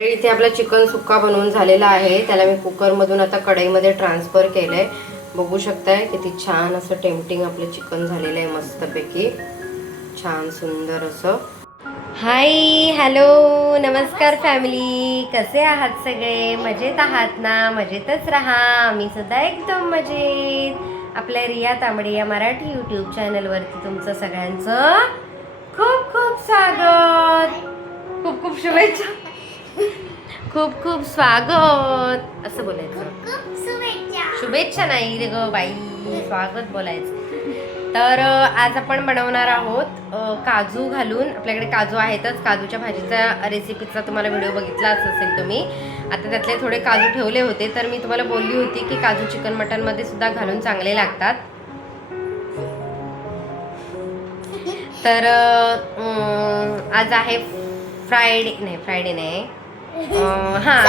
इथे आपला चिकन सुक्का बनवून झालेला आहे. त्याला मी कुकर मधून आता कढईमध्ये ट्रान्सफर केलंय. बघू शकताय किती छान असं टेम्पटिंग आपलं चिकन झालेलं आहे, मस्तपैकी छान सुंदर असं. हाय, हॅलो, नमस्कार फॅमिली, कसे आहात सगळे? मजेत आहात ना? मजेतच राहा, मी सुद्धा एकदम मजेत. आपल्या रिया तांबडे या मराठी यूट्यूब चॅनलवरती तुमचं सगळ्यांचं खूप खूप स्वागत, खूप खूप शुभेच्छा, खूप खूप स्वागत असं बोलायचं. शुभेच्छा नाही रे ग बाई, स्वागत बोलायचं. तर आज आपण बनवणार आहोत काजू घालून. आपल्याकडे काजू आहेतच. काजूच्या भाजीचा रेसिपीचा तुम्हाला व्हिडिओ बघितलाच असेल तुम्ही. आता त्यातले थोडे काजू ठेवले होते, तर मी तुम्हाला बोलली होती की काजू चिकन मटन मध्ये सुद्धा घालून चांगले लागतात. तर आज आहे फ्रायडे नाही, हां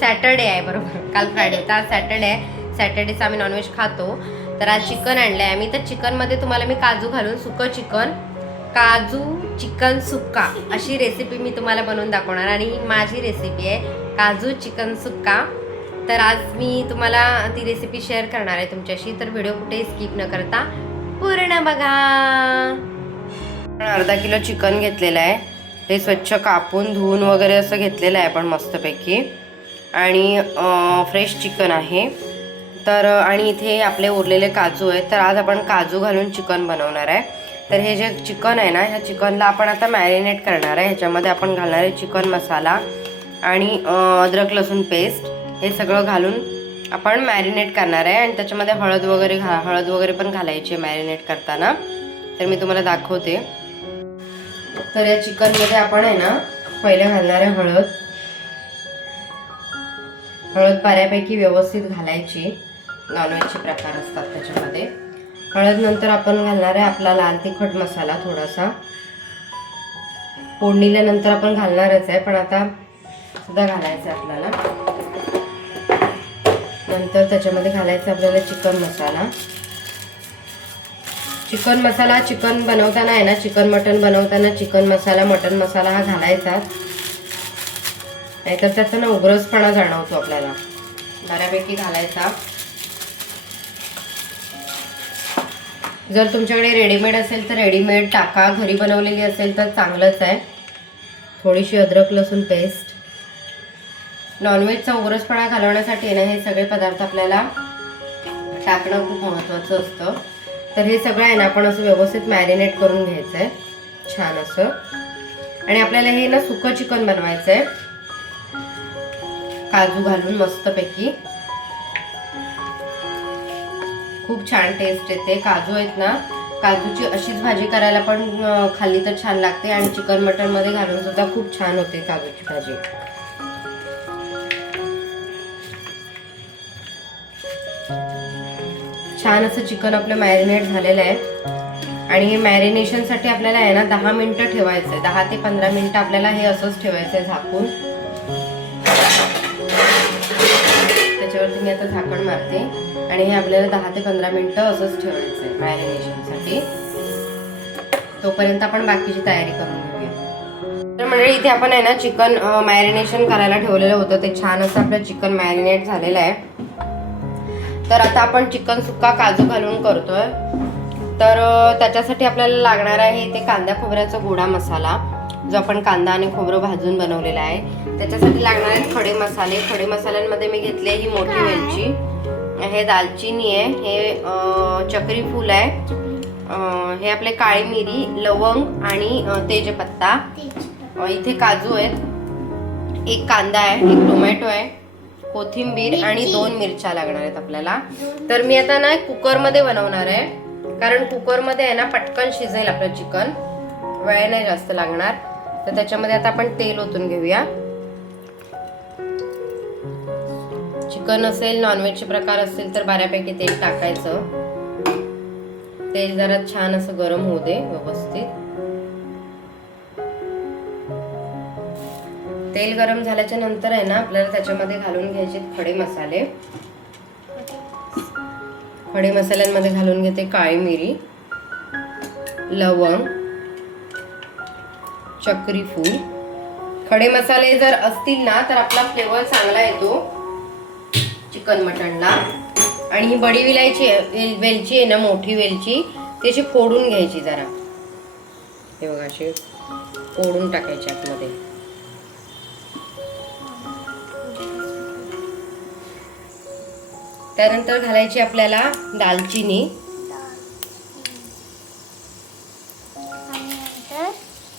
सॅटर्डे आहे, बरोबर. काल फ्रायडे होता, आज सॅटर्डे आहे. सॅटर्डेचं आम्ही नॉनव्हेज खातो. तर आज चिकन आणलं आहे आम्ही. तर चिकनमध्ये तुम्हाला मी काजू घालून सुकं चिकन, काजू चिकन सुक्का अशी रेसिपी मी तुम्हाला बनवून दाखवणार. आणि ही माझी रेसिपी आहे, काजू चिकन सुक्का. तर आज मी तुम्हाला ती रेसिपी शेअर करणार आहे तुमच्याशी. तर व्हिडिओ कुठे स्किप न करता पूर्ण बघा. अर्धा किलो चिकन घेतलेलं आहे. हे स्वच्छ कापून धुवून वगैरे असं घेतलेलं आहे आपण मस्तपैकी. आणि फ्रेश चिकन आहे. तर आणि इथे आपले उरलेले काजू आहेत. तर आज आपण काजू घालून चिकन बनवणार आहे. तर हे जे चिकन आहे ना, ह्या चिकनला आपण आता मॅरिनेट करणार आहे. ह्याच्यामध्ये आपण घालणार आहे चिकन मसाला आणि अद्रक लसूण पेस्ट, हे सगळं घालून आपण मॅरिनेट करणार आहे. आणि त्याच्यामध्ये हळद वगैरे पण घालायची मॅरिनेट करताना. तर मी तुम्हाला दाखवते. तर या चिकनमध्ये आपण आहे ना पहिले घालणार आहे हळद बऱ्यापैकी व्यवस्थित घालायची. नॉनव्हेजचे प्रकार असतात त्याच्यामध्ये. हळद नंतर आपण घालणार आहे आपला लाल तिखट मसाला थोडासा. फोडणीला नंतर आपण घालणारच आहे, पण आता सुद्धा घालायचं आहे आपल्याला. नंतर त्याच्यामध्ये घालायचं आपल्याला चिकन मसाला. चिकन बनवताना आहे ना, चिकन मटन बनवताना चिकन मसाला, मटन मसाला हा घालायचा, नाहीतर त्याचा ना उग्रसपणा जाणवतो आपल्याला. बऱ्यापैकी घालायचा. जर तुमच्याकडे रेडीमेड असेल तर रेडीमेड टाका, घरी बनवलेली असेल तर चांगलंच आहे. थोडीशी अद्रक लसूण पेस्ट. नॉनव्हेजचा उग्रसपणा घालवण्यासाठी ना हे सगळे पदार्थ आपल्याला टाकणं खूप महत्त्वाचं असतं. तर हे सगळं आहे ना आपण असं व्यवस्थित मॅरिनेट करून घ्यायचं आहे छान असं. आणि आपल्याला हे ना सुकं चिकन बनवायचं आहे काजू घालून मस्तपैकी. खूप छान टेस्ट येते. काजू आहेत ना, काजूची अशीच भाजी करायला पण खाल्ली तर छान लागते. आणि चिकन मटन मध्ये घालून सुद्धा खूप छान होते काजूची भाजी. छान असं चिकन आपलं मॅरिनेट झालेलं आहे. आणि हे मॅरिनेशनसाठी आपल्याला आहे ना 10 मिनिटं ठेवायचं आहे. 10 ते 15 मिनिटं आपल्याला हे असंच ठेवायचं आहे झाकून. त्याच्यावरती मी आता झाकण मारते. आणि हे आपल्याला 10 ते 15 मिनिटं असंच ठेवायचं आहे मॅरिनेशनसाठी. तोपर्यंत आपण बाकीची तयारी करून घेऊया. तर म्हणजे इथे आपण आहे ना चिकन मॅरिनेशन करायला ठेवलेलं होतं. ते छान असं आपलं चिकन मॅरिनेट झालेलं आहे. तर आता आपण चिकन सुक्का काजू घालून करतोय. तर त्याच्यासाठी आपल्याला लागणार आहे ते कांदा खोबऱ्याचा गोडा मसाला, जो आपण कांदा आणि खोबरं भाजून बनवलेला आहे. त्याच्यासाठी लागणार आहेत खडे मसाले. खडे मसाल्यांमध्ये मी घेतली ही मोठी वेलची, हे दालचिनी आहे, हे चक्री फूल आहे, हे आपले काळी मिरी, लवंग आणि तेजपत्ता. इथे काजू आहेत, एक कांदा आहे, एक टोमॅटो आहे, कोथिंबीर आणि 2 मिरच्या लागणार आहेत आपल्याला. तर मी आता ना कुकरमध्ये बनवणार आहे, कारण कुकरमध्ये आहे ना पटकन शिजेल आपलं चिकन, वेळ नाही जास्त लागणार. तर त्याच्यामध्ये आता आपण तेल ओतून घेऊया. चिकन असेल, नॉनव्हेजचे प्रकार असतील तर बऱ्यापैकी तेल टाकायचं. तेल जरा छान असं गरम होऊ दे व्यवस्थित. तेल गरम झाल्याच्या नंतर आहे ना आपल्याला त्याच्यामध्ये घालून घ्यायचे खडे मसाले. खडे मसाल्यांमध्ये घालून घेते काळी मिरी, लवंग, चक्री फूल, खडे मसाले जर असतील ना तर आपला फ्लेवर चांगला येतो चिकन मटनला. आणि ही बडी वेलची आहे ना, मोठी वेलची त्याची फोडून घ्यायची जरा, हे बघा अशी फोडून टाकायची आतमध्ये. त्यानंतर घालायची आपल्याला दालचिनी,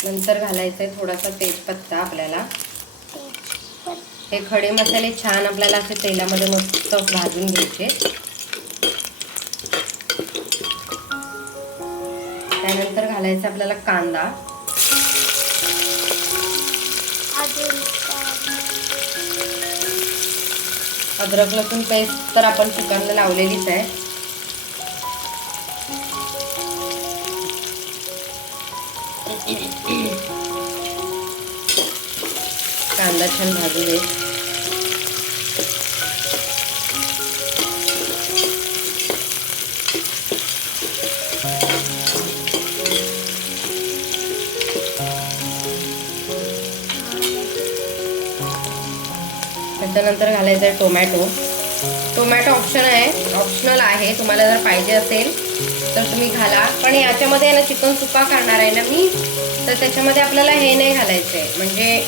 नंतर घालायचंय थोडासा तेजपत्ता आपल्याला. हे खडे मसाले छान आपल्याला असे तेलामध्ये मस्त भाजून घ्यायचे. त्यानंतर घालायचा आपल्याला कांदा, अद्रक लसूण पेस्ट तर आपण चिकनला लावलेलीच आहे. कांदा छान भाजू दे. त्याच्यानंतर घालायचं आहे टोमॅटो. टोमॅटो ऑप्शनल आहे, तुम्हाला जर पाहिजे असेल तर तुम्ही घाला. पण याच्यामध्ये ना चिकन सुक्का करणार आहे ना मी, तर त्याच्यामध्ये आपल्याला हे नाही घालायचं आहे, म्हणजे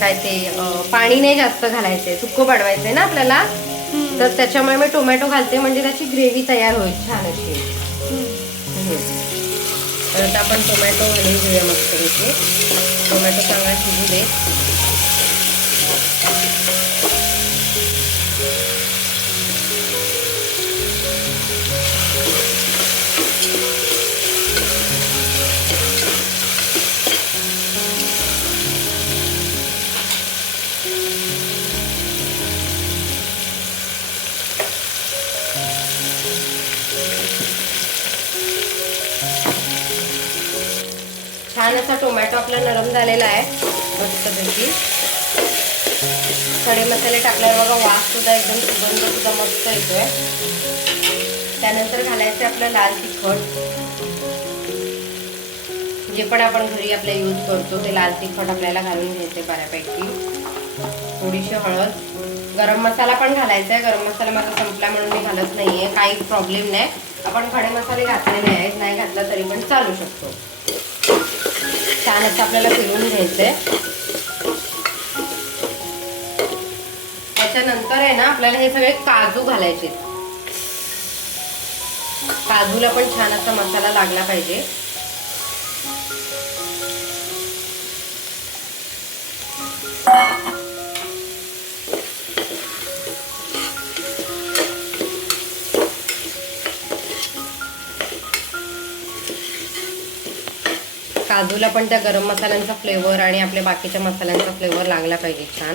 काय ते पाणी नाही जास्त घालायचं आहे, सुक्कं बनवायचं आहे ना आपल्याला, तर त्याच्यामुळे मी टोमॅटो घालते, म्हणजे त्याची ग्रेव्ही तयार होईल छान अशी. तर आता आपण टोमॅटो घालून घेऊया मस्तपैकी. टोमॅटो चांगला शिजू दे. छान असा टोमॅटो आपला नरम झालेला आहे मस्तपैकी. खडे मसाले टाकल्यावर बघा वास सुद्धा एकदम सुगंध सुद्धा मस्त येतोय. त्यानंतर घालायचं आपलं लाल तिखट, जे पण आपण घरी आपल्या यूज करतो ते लाल तिखट आपल्याला घालून घ्यायचे बऱ्यापैकी. थोडीशी हळद, गरम मसाला पण घालायचा आहे. गरम मसाला माझा संपला म्हणून मी घालत नाहीये, काही प्रॉब्लेम नाही. आपण खडे मसाले घातलेले आहेत, नाही घातला तरी पण चालू शकतो. छान असं आपल्याला फिरवून घ्यायचंय. त्याच्यानंतर आहे ना आपल्याला हे सगळे काजू घालायचे. काजूला पण छान असा मसाला लागला पाहिजे. काजूला पण त्या गरम मसाल्यांचा फ्लेवर आणि आपल्या बाकीच्या मसाल्यांचा फ्लेवर लागला पाहिजे छान.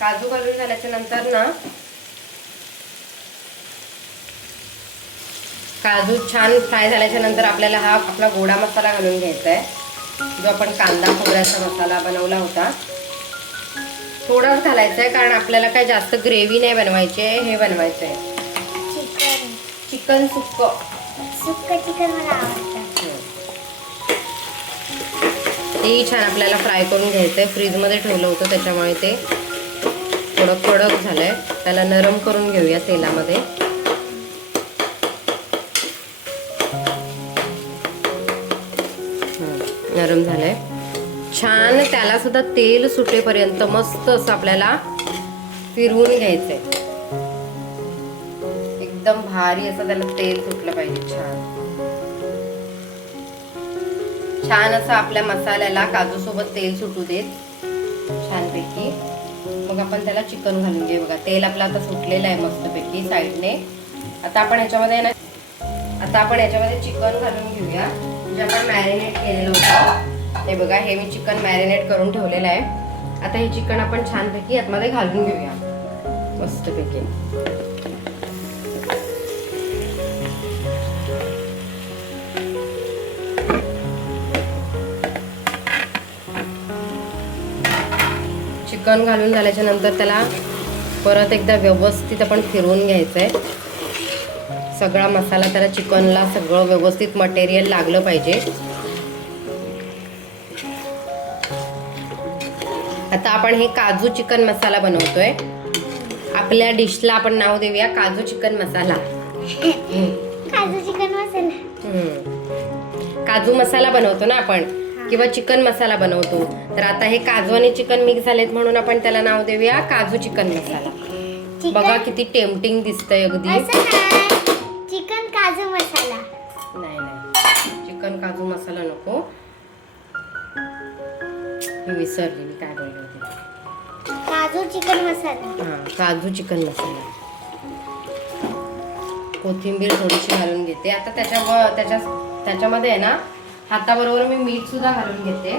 काजू घालून झाल्याच्या नंतर ना काजू छान फ्राय झाल्याच्या नंतर आपल्याला हा आपला गोडा मसाला घालून घ्यायचा आहे, जो आपण कांदा खोबऱ्याचा मसाला बनवला होता. थोडाच घालायचा आहे, कारण आपल्याला काय जास्त ग्रेव्ही नाही बनवायची आहे, हे बनवायचं आहे चिकन सुक्कं. चिकन मला आवडतं. तेही छान आपल्याला फ्राय करून घ्यायचं आहे. फ्रीजमध्ये ठेवलं होतं त्याच्यामुळे ते थोडं कडक झालंय. त्याला नरम करून घेऊया तेलामध्ये. नरम झालंय छान. त्याला सुद्धा तेल सुटेपर्यंत मस्त असं आपल्याला फिरवून घ्यायचंय. एकदम भारी असं त्याला तेल सुटलं पाहिजे छान. छान असं आपल्या मसाल्याला काजू सोबत तेल सुटू देत छानपैकी. मग आपण त्याला चिकन घालून घेऊ. बघा तेल आपलं आता सुटलेलं आहे मस्तपैकी साईडने. आता आपण याच्यामध्ये चिकन घालून घेऊया, जे आपण मॅरिनेट केलेलं होतं. हे बघा, हे मी चिकन मॅरिनेट करून ठेवलेलं आहे. आता हे चिकन आपण छानपैकी यातमध्ये घालून घेऊया मस्तपैकी. चिकन घालून झाल्याच्या नंतर त्याला परत एकदा व्यवस्थित आपण फिरवून घ्यायचंय. सगळा मसाला त्याला चिकनला सगळं व्यवस्थित मटेरियल लागलं पाहिजे. आता आपण हे काजू चिकन मसाला बनवतोय. आपल्या डिशला आपण नाव देऊया काजू चिकन मसाला. काजू चिकन मसाला. काजू मसाला बनवतो ना आपण किंवा चिकन मसाला बनवतो. तर आता हे काजू आणि चिकन मिक्स झालेत म्हणून आपण त्याला नाव देऊया काजू चिकन मसाला. बघा किती टेम्पटिंग दिसतंय अगदी. चिकन काजू मसाला. नाही चिकन काजू मसाला नको. मी विसरली मी काय बोलले होते. काजू चिकन मसाला. हा काजू चिकन मसाला. कोथिंबीर थोडीशी घालून घेते. आता त्याच्यामध्ये आहे ना हाताबरोबर मी मीठ सुद्धा घालून घेते.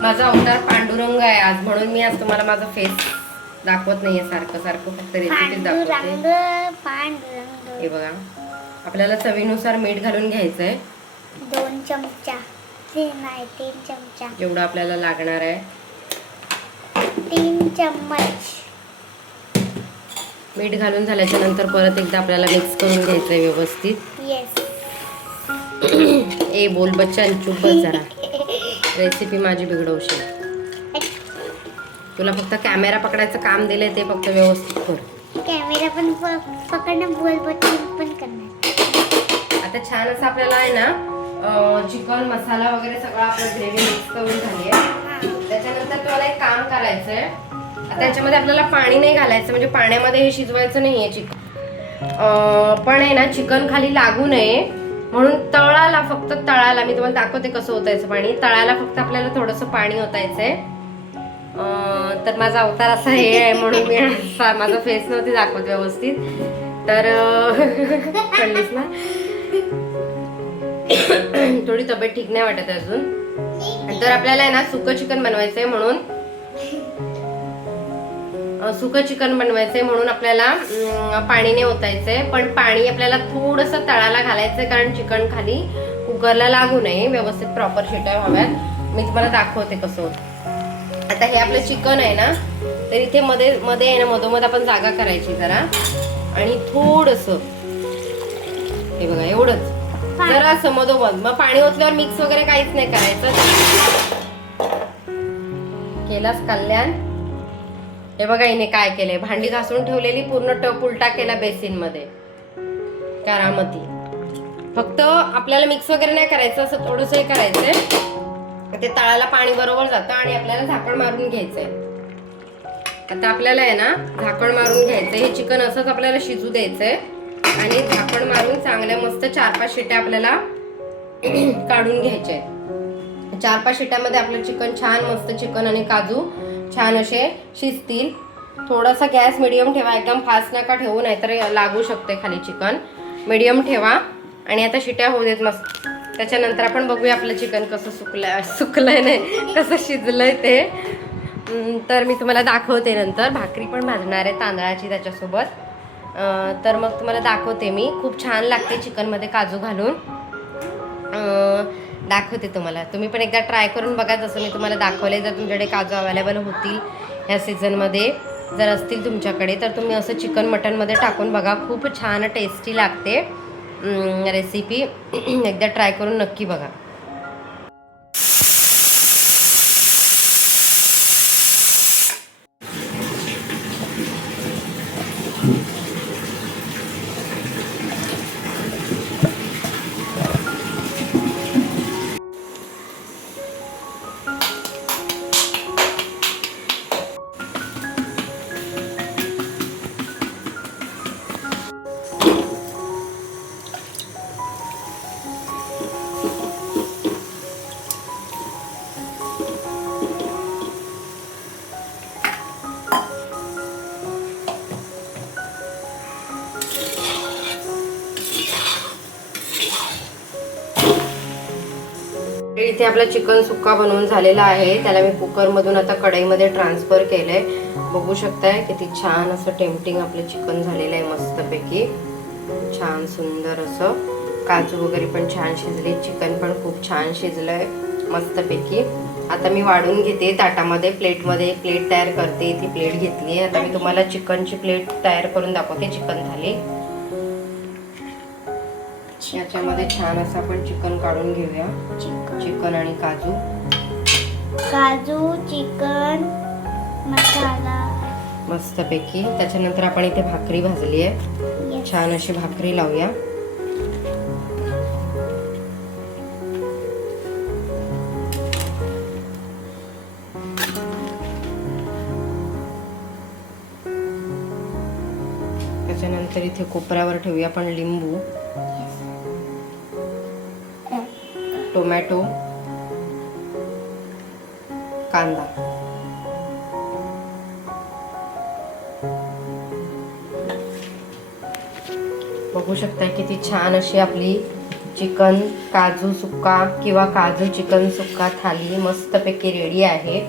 माझा अवतार पांडुरंग आहे आज म्हणून मी आज तुम्हाला माझा फेस दाखवत नाहीये सारखं फक्त रेसिपी दाखवते. हे बघा आपल्याला चवीनुसार मीठ घालून घ्यायचंय. 2 चमचा. 3 चमचा. जेवढं आपल्याला लागणार आहे. 3 चम्मच. मीठ घालून झाल्याच्या नंतर परत एकदा आपल्याला मिक्स करून घ्यायचंय व्यवस्थित. येस. ए बोल बच्चन चुप बस जरा. रेसिपी माझी बिघडवशील. तुला फक्त कॅमेरा पकडायचं काम दिलंय ते फक्त व्यवस्थित कर. कॅमेरा पण पकडणं बोल बच्चन पण करणार. आता छान असं आपल्याला आहे ना चिकन मसाला वगैरे सगळं आपलं ग्रेव्ही मिक्स करून झाली आहे. त्याच्यानंतर तुम्हाला एक काम करायचंय. आता याच्यामध्ये आपल्याला पाणी नाही घालायचं म्हणजे पाण्यामध्ये हे शिजवायचं नाहीये चिकन. पण आहे ना चिकन खाली लागू नये म्हणून फक्त तळाला मी तुम्हाला दाखवते कसं ओतायचं पाणी. तळाला फक्त आपल्याला थोडंसं पाणी ओतायचंय. तर माझा अवतार असा हे आहे म्हणून मी माझा फेस नव्हती दाखवत व्यवस्थित. तर कळलीस ना. थोडी तब्येत ठीक नाही वाटत अजून. तर आपल्याला आहे ना सुकं चिकन बनवायचंय म्हणून आपल्याला पाणीने ओतायचंय. पण पाणी आपल्याला थोडंसं तळाला घालायचंय कारण चिकन खाली कुकरला लागू नये. व्यवस्थित प्रॉपर शिट्या व्हाव्यात. मी तुम्हाला दाखवते कसं होतं. आता हे आपलं चिकन आहे ना तर इथे मध्ये आहे ना मधोमध आपण जागा करायची जरा आणि थोडंसं हे बघा एवढंच जरा असं मधोमध. मग पाणी ओतल्यावर मिक्स वगैरे काहीच नाही करायचं. केलास कल्याण. हे बघा हिने काय केलंय. भांडी घासून ठेवलेली पूर्ण टप उलटा केला बेसिन मध्ये. करामती. फक्त आपल्याला मिक्स वगैरे नाही करायचं. असं थोडंसं हे करायचंय. ते तळाला पाणी बरोबर जातं आणि आपल्याला झाकण मारून घ्यायचंय. आता आपल्याला आहे ना झाकण मारून घ्यायचंय. हे चिकन असंच आपल्याला शिजू द्यायचंय आणि झाकण मारून चांगल्या मस्त 4-5 शिट्या आपल्याला काढून घ्यायच्या आहेत. 4-5 शिट्यामध्ये आपलं चिकन छान मस्त चिकन आणि काजू छान असे शिजतील. थोडासा गॅस मिडियम ठेवा. एकदम फास्ट नका ठेवू नाहीतर लागू शकते खाली चिकन. मिडियम ठेवा आणि आता शिट्या होऊ देत मस्त. त्याच्यानंतर आपण बघूया आपलं चिकन कसं सुकलंय नाही कसं शिजलंय ते. तर मी तुम्हाला दाखवते नंतर. भाकरी पण भाजणार आहे तांदळाची त्याच्यासोबत. तर मग तुम्हाला दाखवते मी. खूप छान लागते चिकनमध्ये काजू घालून. दाखवते तुम्हाला. तुम्ही पण एकदा ट्राय करून बघा जसं मी तुम्हाला दाखवले. जर तुमच्याकडे काजू अवेलेबल होतील ह्या सीझनमध्ये जर असतील तुमच्याकडे तर तुम्ही असं चिकन मटनमध्ये टाकून बघा. खूप छान टेस्टी लागते रेसिपी. एकदा ट्राय करून नक्की बघा. इथे आपला चिकन सुक्का बनवून झालेला आहे. त्याला मी कुकरमधून आता कढईमध्ये ट्रान्सफर केलंय. बघू शकताय किती छान असं टेम्पटिंग आपलं चिकन झालेलं आहे मस्तपैकी. छान सुंदर असं काजू वगैरे पण छान शिजले. चिकन पण खूप छान शिजलंय मस्तपैकी. आता मी वाढून घेते ताटामध्ये. प्लेटमध्ये प्लेट तयार करते. ती प्लेट घेतली. आता मी तुम्हाला चिकनची प्लेट तयार करून दाखवते. चिकन थाली याच्यामध्ये छान असं आपण चिकन काढून घेऊया. चिकन आणि काजू. काजू, चिकन, मसाला. मस्तपैकी. त्याच्यानंतर आपण इथे भाकरी भाजली आहे. छान अशी भाकरी लावूया. त्याच्यानंतर इथे कोपऱ्यावर ठेवूया आपण लिंबू, टोमॅटो, कांदा. बघू शकता किती छान अशी आपली चिकन काजू सुक्का किंवा काजू चिकन सुक्का थाली मस्तपैकी रेडी आहे.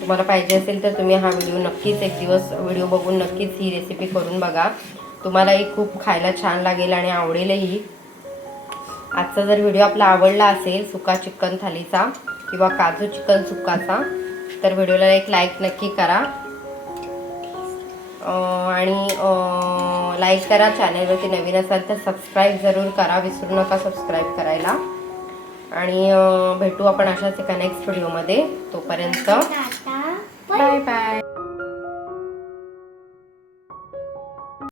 तुम्हाला पाहिजे असेल तर तुम्ही हा व्हिडिओ नक्कीच एक दिवस व्हिडिओ बघून नक्कीच ही रेसिपी करून बघा. तुम्हालाही खूप खायला छान लागेल आणि आवडेलही. आजचा जर व्हिडिओ आपला आवडला असेल सुक्का चिकन थालीचा किंवा काजू चिकन सुक्काचा तर व्हिडिओला एक लाईक नक्की करा आणि लाईक करा. चॅनलवरती नवीन असाल तर सबस्क्राईब जरूर करा. विसरू नका सबस्क्राईब करायला. आणि भेटू आपण अशाच एका नेक्स्ट व्हिडिओमध्ये. तोपर्यंत टाटा. Bye bye.